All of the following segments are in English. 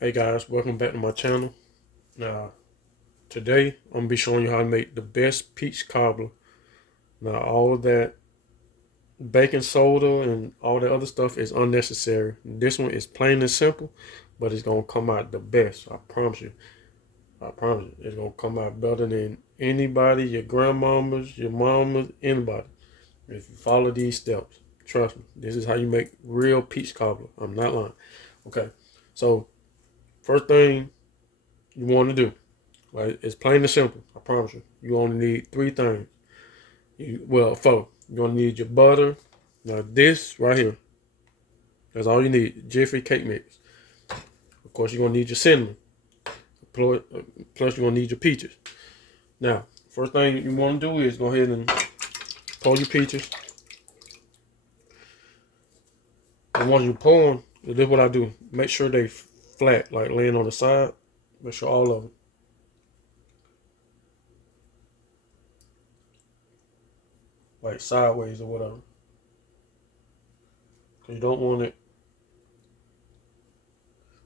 Hey guys, welcome back to my channel. Now, today I'm gonna be showing you how to make the best peach cobbler. Now, all of that baking soda and all that other stuff is unnecessary. This one is plain and simple, but it's gonna come out the best. I promise you. I promise you, it's gonna come out better than anybody, your grandmamas, your mamas, anybody. If you follow these steps, trust me, this is how you make real peach cobbler. I'm not lying. Okay, so first thing you want to do. Like, it's plain and simple. I promise you. You only need three things. Four. You're gonna need your butter. Now this right here. That's all you need. Jiffy cake mix. Of course, you're gonna need your cinnamon. Plus, you're gonna need your peaches. Now, first thing you want to do is go ahead and pull your peaches. And once you pull them, this is what I do. Make sure they flat, like laying on the side. Make sure all of them. Like sideways or whatever. You don't want it.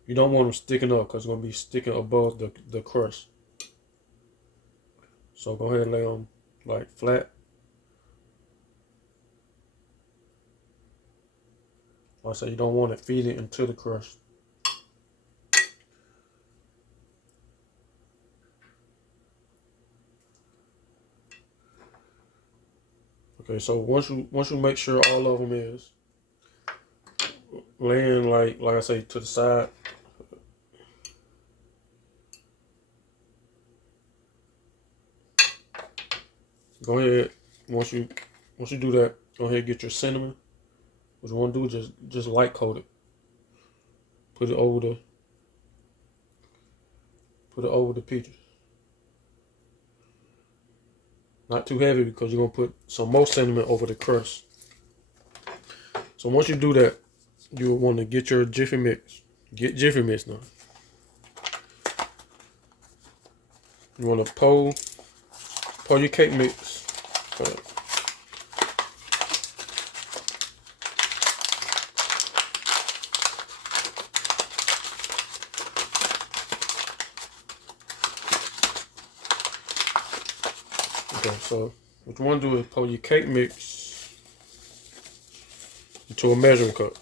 You don't want them sticking up because it's gonna be sticking above the crust. So go ahead and lay them like flat. Like I say, you don't want it feeding into the crust. Okay, so once you make sure all of them is laying like I say to the side. Go ahead. Once you do that, go ahead and get your cinnamon. What you want to do is just light coat it. Put it over the peaches. Not too heavy because you're gonna put some more cinnamon over the crust. So once you do that, you want to get your Jiffy mix. Get Jiffy mix now. You want to pour your cake mix. Okay, so what you want to do is pour your cake mix into a measuring cup.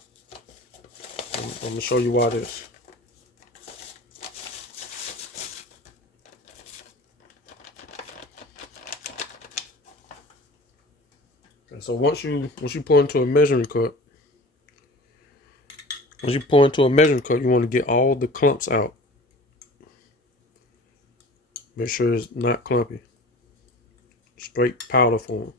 I'm going to show you why this. Okay, so once you pour into a measuring cup, you want to get all the clumps out. Make sure it's not clumpy. Straight powder form.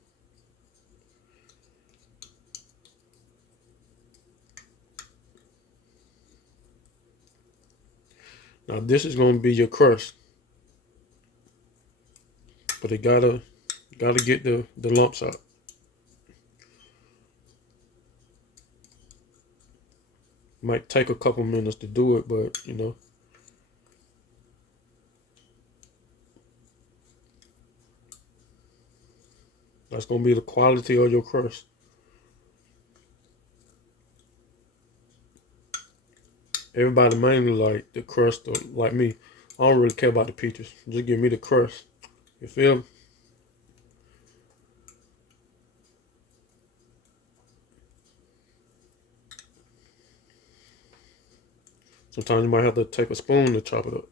Now this is going to be your crust, but it gotta get the lumps out. Might take a couple minutes to do it, but you know. That's going to be the quality of your crust. Everybody mainly like the crust, or like me. I don't really care about the peaches. Just give me the crust. You feel me? Sometimes you might have to take a spoon to chop it up.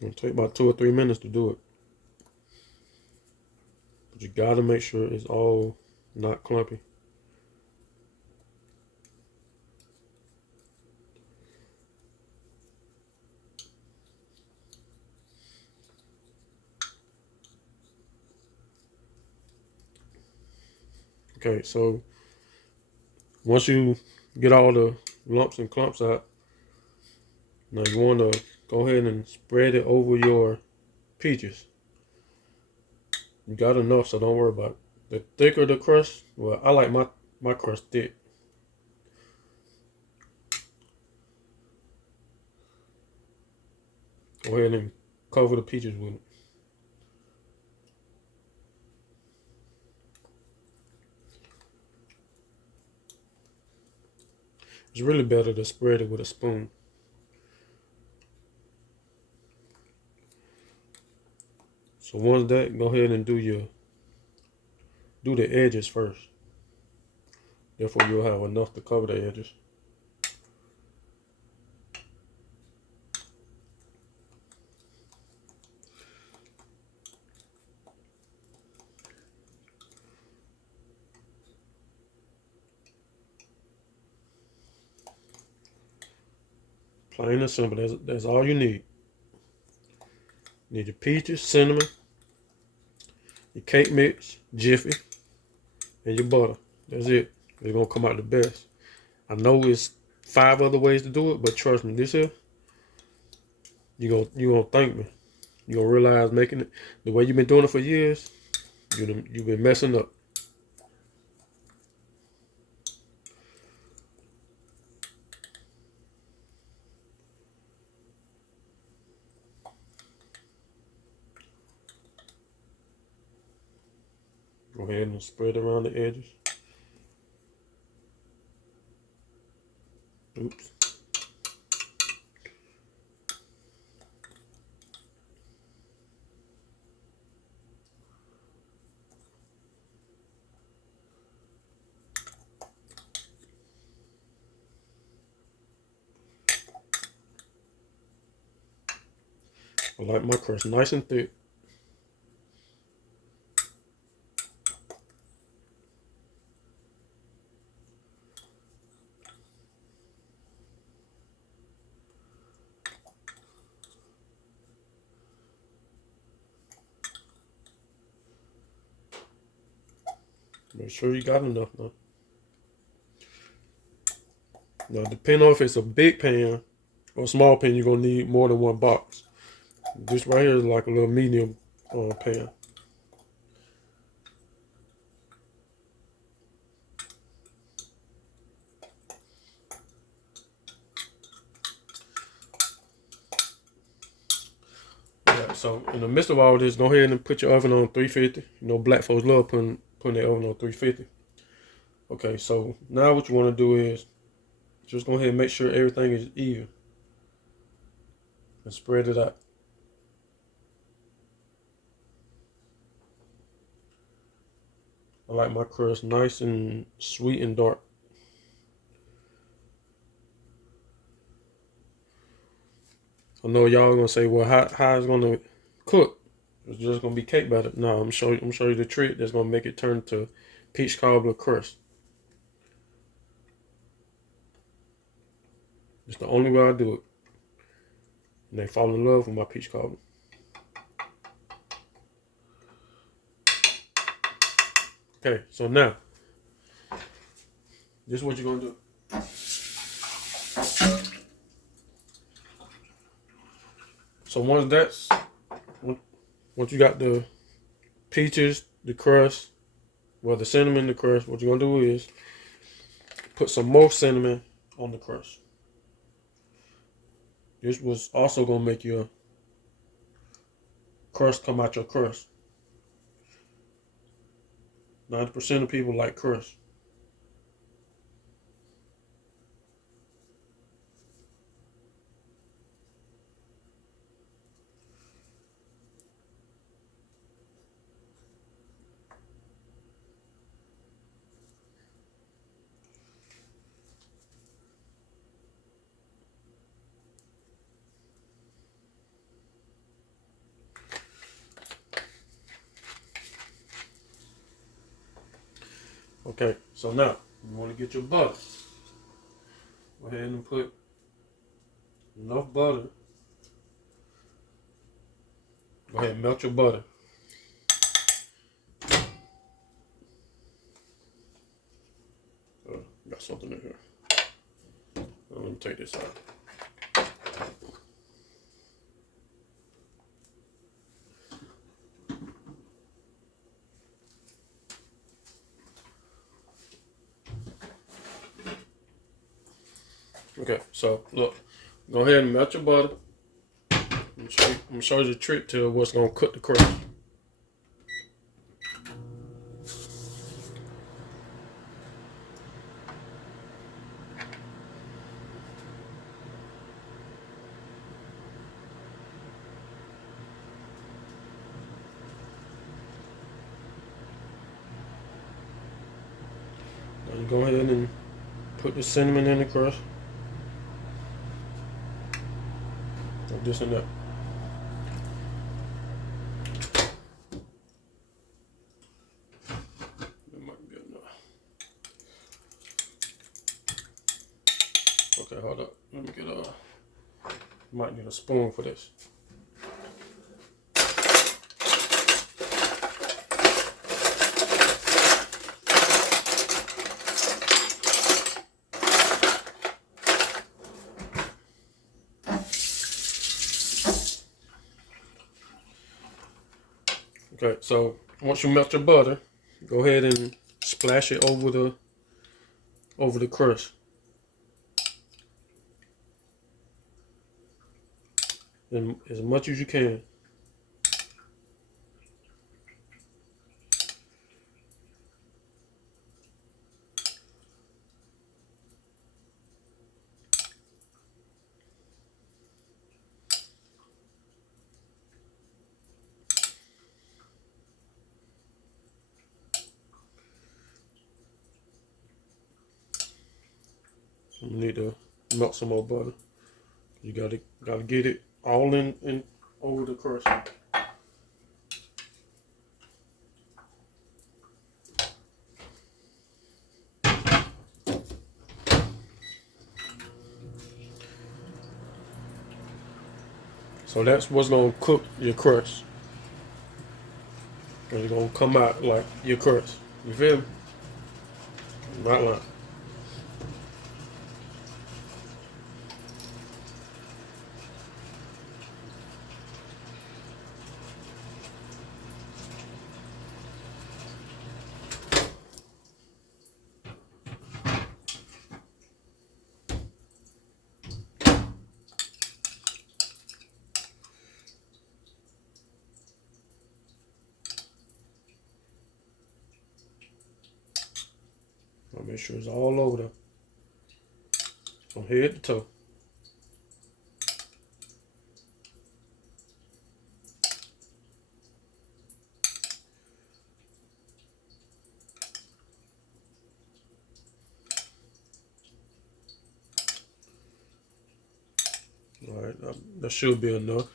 It'll take about 2 or 3 minutes to do it. But you gotta make sure it's all not clumpy. Okay, so once you get all the lumps and clumps out, now you want to go ahead and spread it over your peaches. You got enough, so don't worry about it. The thicker the crust, well, I like my crust thick. Go ahead and cover the peaches with it. It's really better to spread it with a spoon. So once that, go ahead and do the edges first. Therefore, you'll have enough to cover the edges. Plain and simple. That's all you need. You need your peaches, cinnamon, your cake mix, jiffy, and your butter. That's it. It's gonna come out the best. I know it's 5 other ways to do it, but trust me, this here, you gonna thank me. You gonna realize making it the way you've been doing it for years. You've been messing up. Go ahead and spread around the edges. Oops. I like my crust nice and thick. Make sure you got enough now. Now, depending on if it's a big pan or a small pan, you're gonna need more than 1 box. This right here is like a little medium pan. Yeah, so in the midst of all this, go ahead and put your oven on 350. You know, black folks love putting their oven on 350. Okay, so now what you want to do is just go ahead and make sure everything is even and spread it out. I like my crust nice and sweet and dark. I know y'all are gonna say, well, how is it gonna cook? It's just gonna be cake batter. No, I'm gonna show you the trick that's gonna make it turn to peach cobbler crust. It's the only way I do it. And they fall in love with my peach cobbler. Okay, so now, this is what you're gonna do. So once you got the peaches, the crust, well, the cinnamon, the crust, what you're gonna do is put some more cinnamon on the crust. This was also gonna make your crust come out your crust. 90% of people like crust. Okay, so now you want to get your butter. Go ahead and put enough butter. Go ahead and melt your butter. Got something in here. Let me take this out. Okay, so look, go ahead and melt your butter. I'm gonna show you the trick to what's gonna cook the crust. Now you go ahead and put the cinnamon in the crust. Like this and that. That might be enough. Okay, hold up. Let me get might need a spoon for this. Okay, so once you melt your butter, go ahead and splash it over the crust. And as much as you can. You need to melt some more butter. You gotta get it all in over the crust. So that's what's gonna cook your crust. And it's gonna come out like your crust. You feel me? Not like. I'll make sure it's all over there. From head to toe. Alright, that should be enough.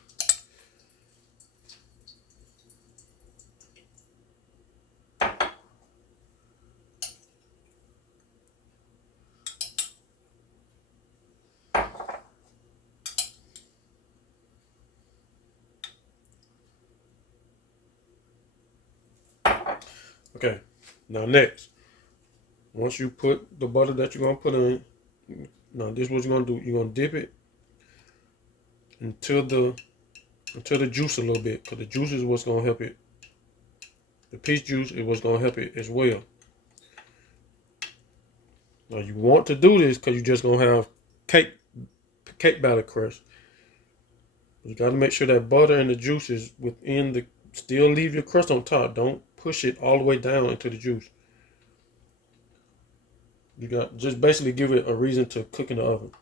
Okay, now next, once you put the butter that you're gonna put in, now this is what you're gonna do. You're gonna dip it until the juice a little bit, because the juice is what's gonna help it. The peach juice is what's gonna help it as well. Now you want to do this because you're just gonna have cake batter crust. You gotta make sure that butter and the juice is within the. Still leave your crust on top. Don't push it all the way down into the juice. You got just basically give it a reason to cook in the oven.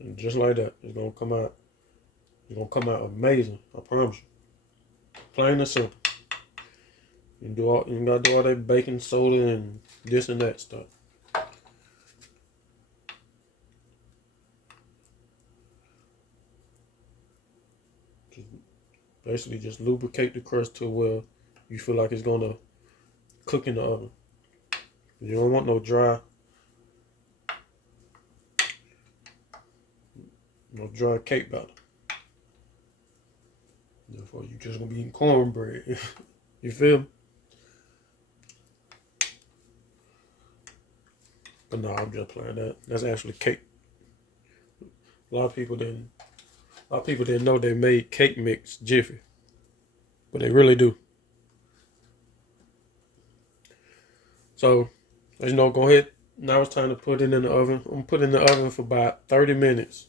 And just like that, it's gonna come out. It's gonna come out amazing. I promise you. Plain and simple. You gotta do all that baking soda and this and that stuff. Basically just lubricate the crust to where you feel like it's gonna cook in the oven. You don't want no dry cake batter. Therefore you just gonna be eating cornbread. You feel me? But no, I'm just playing that. That's actually cake. A lot of people didn't know they made cake mix Jiffy. but they really do. So, as you know, go ahead. Now it's time to put it in the oven. I'm gonna put it in the oven for about 30 minutes.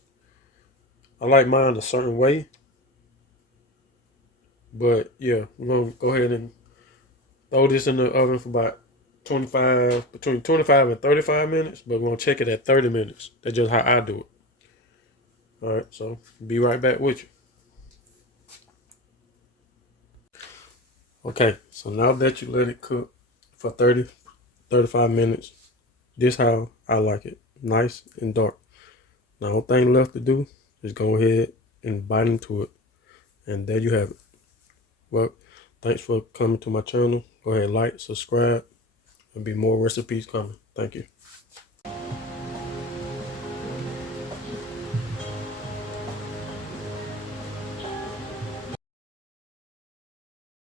I like mine a certain way, but yeah, we're gonna go ahead and throw this in the oven for about between 25 and 35 minutes, but we're gonna check it at 30 minutes. That's just how I do it. All right, so be right back with you. Okay, so now that you let it cook for 30, 35 minutes, this how I like it. Nice and dark. Now, only thing left to do is go ahead and bite into it. And there you have it. Well, thanks for coming to my channel. Go ahead, like, subscribe, and be more recipes coming. Thank you.